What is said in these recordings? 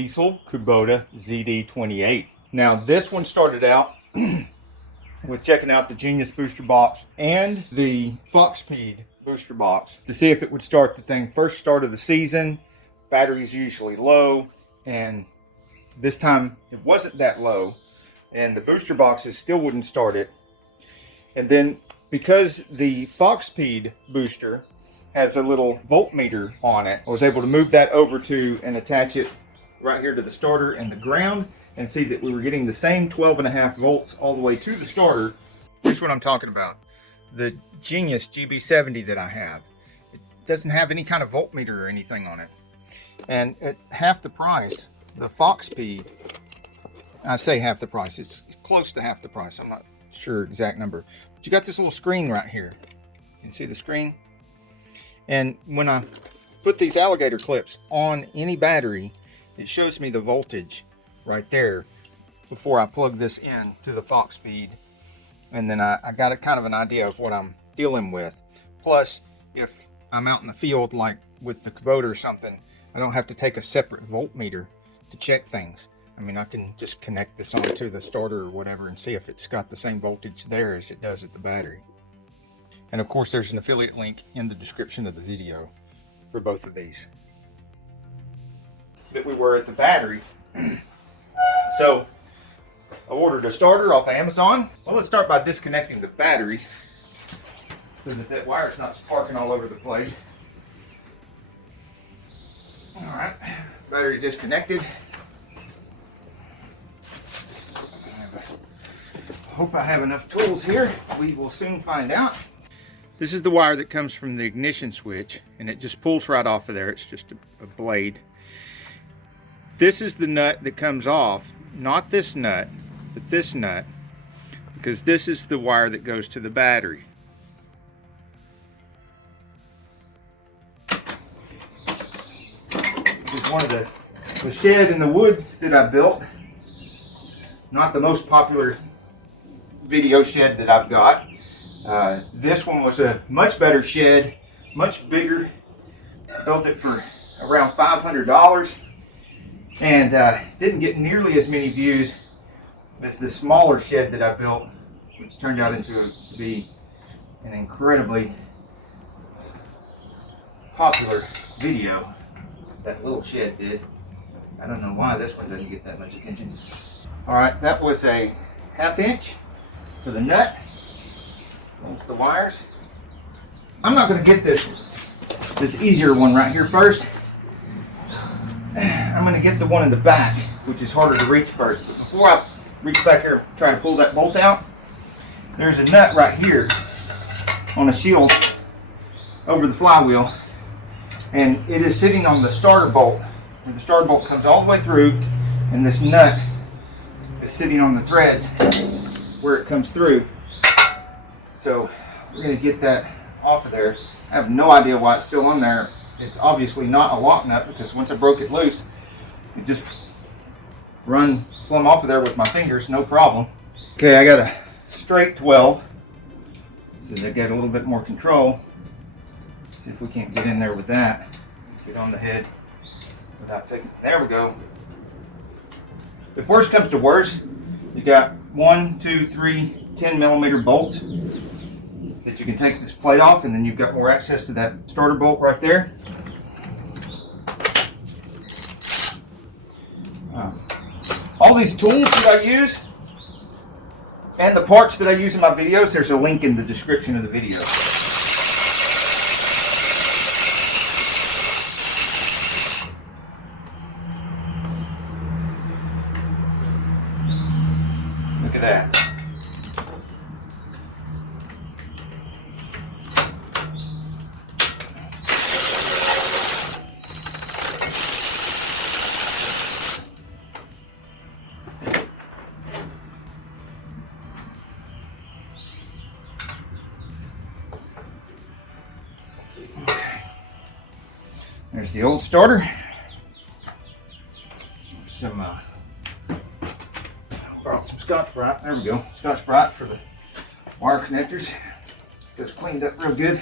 diesel Kubota ZD28. Now this one started out with checking out the Genius booster box and the Fox-Speed booster box to see if it would start the thing. First start of the season, battery's usually low, and this time it wasn't that low, and the booster boxes still wouldn't start it. And then because the Fox-Speed booster has a little voltmeter on it, I was able to move that over to and attach it right here to the starter and the ground, and see that we were getting the same 12.5 volts all the way to the starter. Here's what I'm talking about. The Genius GB70 that I have, it doesn't have any kind of voltmeter or anything on it. And at half the price, the Fox-Speed, I say half the price, it's close to half the price, I'm not sure exact number. But you got this little screen right here. You can see the screen? And when I put these alligator clips on any battery, it shows me the voltage right there before I plug this in to the Fox-Speed, and then I got a kind of an idea of what I'm dealing with. Plus, if I'm out in the field like with the Kubota or something, I don't have to take a separate voltmeter to check things. I mean, I can just connect this onto the starter or whatever and see if it's got the same voltage there as it does at the battery. And of course, there's an affiliate link in the description of the video for both of these. That we were at the battery. So I ordered a starter off of Amazon. Well, let's start by disconnecting the battery so that wire's not sparking all over the place. All right, battery disconnected. Hope I have enough tools here. We will soon find out. This is the wire that comes from the ignition switch, and it just pulls right off of there. It's just a blade. This is the nut that comes off, not this nut, but this nut, because this is the wire that goes to the battery. This is one of the shed in the woods that I built. Not the most popular video shed that I've got. This one was a much better shed, much bigger. I built it for around $500. And didn't get nearly as many views as the smaller shed that I built, which turned out to be an incredibly popular video. That little shed did. I don't know why this one doesn't get that much attention. All right, that was a 1/2 inch for the nut. That's the wires. I'm not going to get this easier one right here first. I'm going to get the one in the back, which is harder to reach first. But before I reach back here and try to pull that bolt out, there's a nut right here on a shield over the flywheel, and it is sitting on the starter bolt. And the starter bolt comes all the way through, and this nut is sitting on the threads where it comes through. So we're going to get that off of there. I have no idea why it's still on there. It's obviously not a lock nut, because once I broke it loose, it just run plumb off of there with my fingers, no problem. Okay, I got a straight 12, so I got a little bit more control. See if we can't get in there with that. Get on the head without taking. There we go. If worst comes to worst, you got 1, 2, 3 10mm bolts that you can take this plate off, and then you've got more access to that starter bolt right there. All these tools that I use and the parts that I use in my videos, there's a link in the description of the video. Look at that. There's the old starter. Some brought some Scotch-Brite. There we go. Scotch-Brite for the wire connectors. Just cleaned up real good.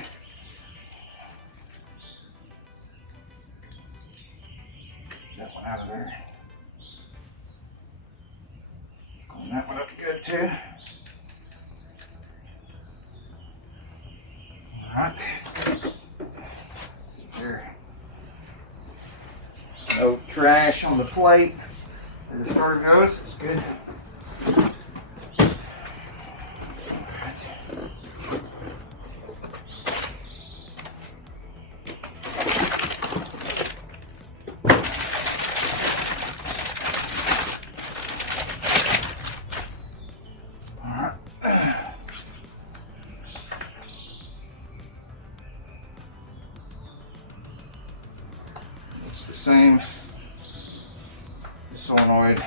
That one out of there. Alright. There. No trash on the plate. Where the starter goes, it's good. Same solenoid.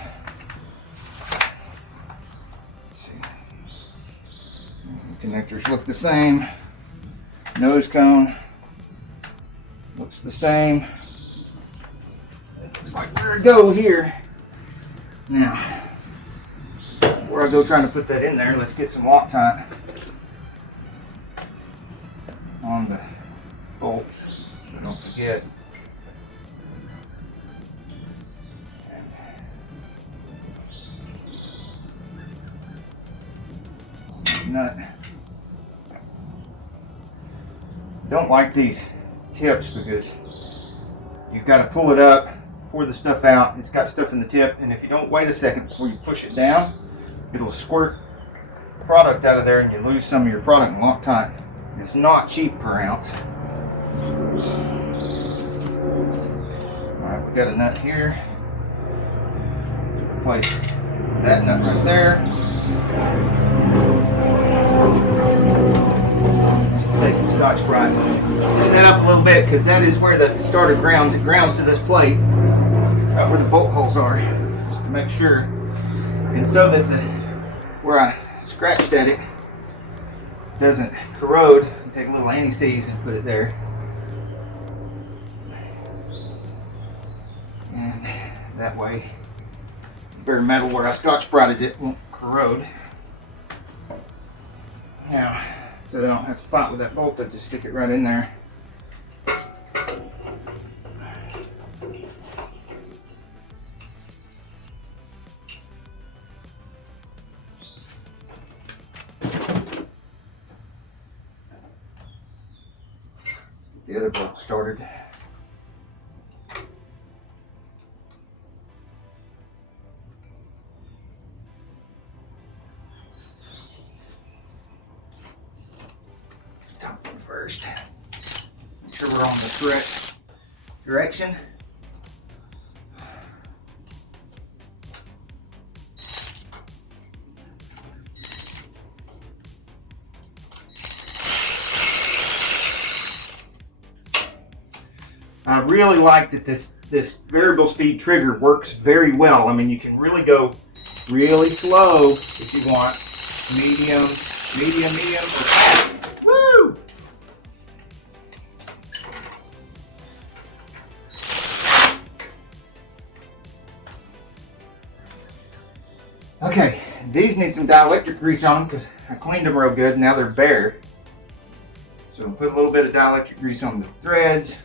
Connectors look the same. Nose cone looks the same. Looks like where to go here. Now, before I go trying to put that in there, let's get some Loctite on the bolts so I don't forget. Nut. Don't like these tips because you've got to pull it up, pour the stuff out. It's got stuff in the tip, and if you don't wait a second before you push it down, it'll squirt product out of there and you lose some of your product in Loctite. It's not cheap per ounce. Alright, we got a nut here. Place that nut right there. Just take the Scotch-Brite, clean that up a little bit because that is where the starter grounds. It grounds to this plate, right where the bolt holes are, just to make sure. And so that where I scratched at it doesn't corrode, you take a little anti-seize and put it there. And that way, bare metal where I Scotch-Brited it won't corrode. Now, so that I don't have to fight with that bolt, I just stick it right in there. Get the other bolt started. Top one first. Make sure we're on the correct direction. I really like that this variable speed trigger works very well. I mean, you can really go really slow if you want. Medium. Woo! Okay, these need some dielectric grease on them because I cleaned them real good. Now they're bare. So we'll put a little bit of dielectric grease on the threads.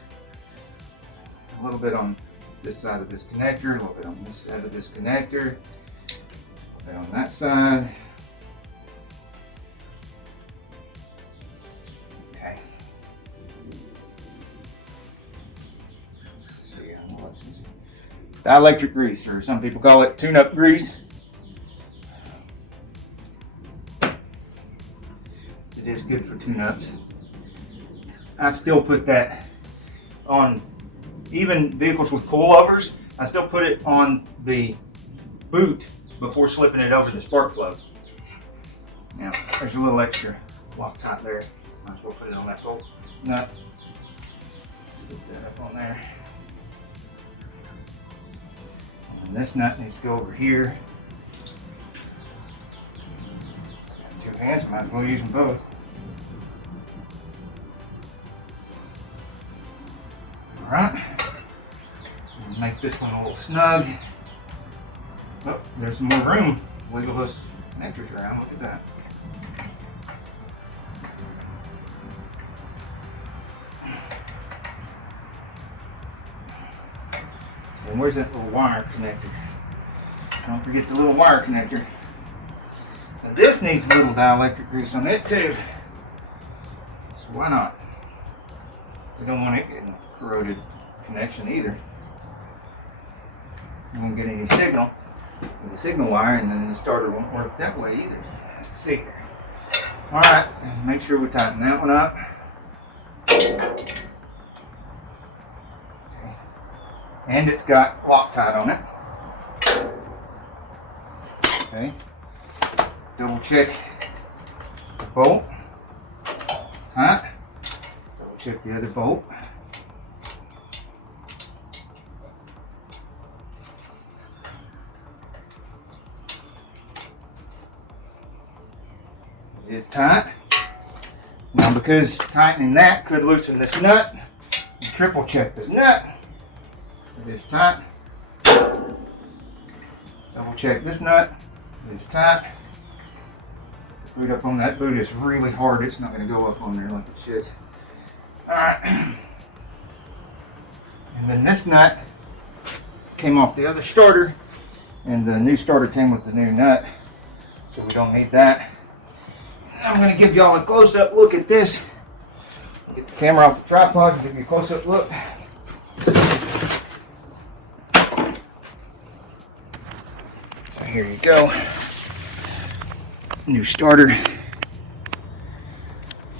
A little bit on this side of this connector, a little bit on this side of this connector, a little bit on that side. Okay. So yeah, dielectric grease, or some people call it tune-up grease. It is good for tune-ups. I still put that on. Even vehicles with coilovers, I still put it on the boot before slipping it over the spark plug. Now, there's a little extra Loctite there. Might as well put it on that bolt nut. Slip that up on there. And this nut needs to go over here. Got two hands, might as well use them both. All right. Make this one a little snug. Oh, there's some more room. Wiggle those connectors around. Look at that. And where's that little wire connector? Don't forget the little wire connector. Now this needs a little dielectric grease on it too. So why not? We don't want it getting corroded connection either. You won't get any signal with the signal wire, and then the starter won't work that way either. Let's see here. Alright, make sure we tighten that one up. And it's got Loctite on it. Okay. Double check the bolt. Tight. Double check the other bolt. It is tight. Now, because tightening that could loosen this nut, you triple check this nut. It is tight. Double check this nut. It is tight. Boot up on that boot is really hard. It's not going to go up on there like it should. Alright. And then this nut came off the other starter, and the new starter came with the new nut, so we don't need that. I'm going to give y'all a close-up look at this. Get the camera off the tripod and give you a close-up look. So here you go. New starter.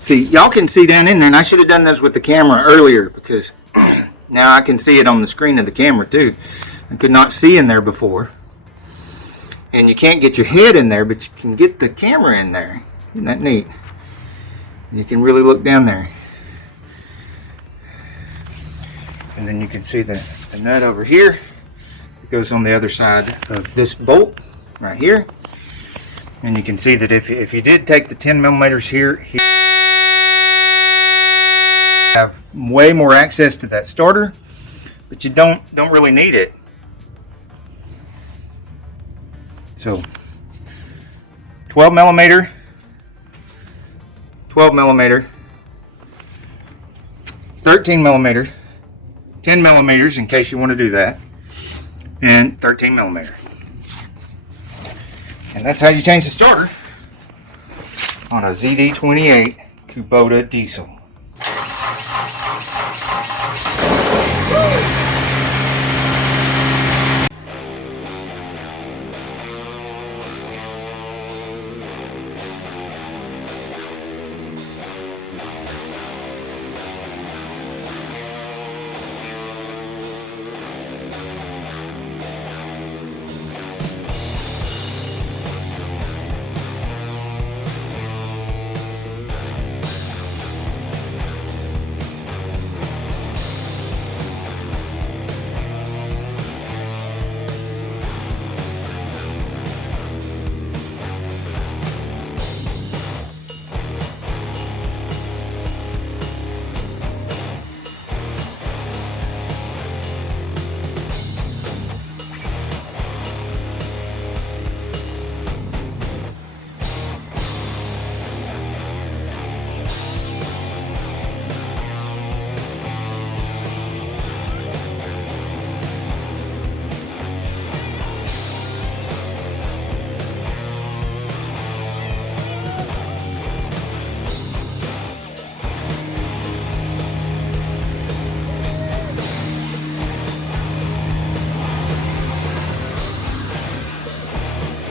See, y'all can see down in there, and I should have done this with the camera earlier, because now I can see it on the screen of the camera too. I could not see in there before. And you can't get your head in there, but you can get the camera in there. Isn't that neat? You can really look down there. And then you can see the nut over here. It goes on the other side of this bolt right here. And you can see that if you did take the 10 millimeters here, you have way more access to that starter, but you don't really need it. So 12 millimeter, 12 millimeter, 13 millimeter, 10 millimeters in case you want to do that, and 13 millimeter. And that's how you change the starter on a ZD28 Kubota diesel.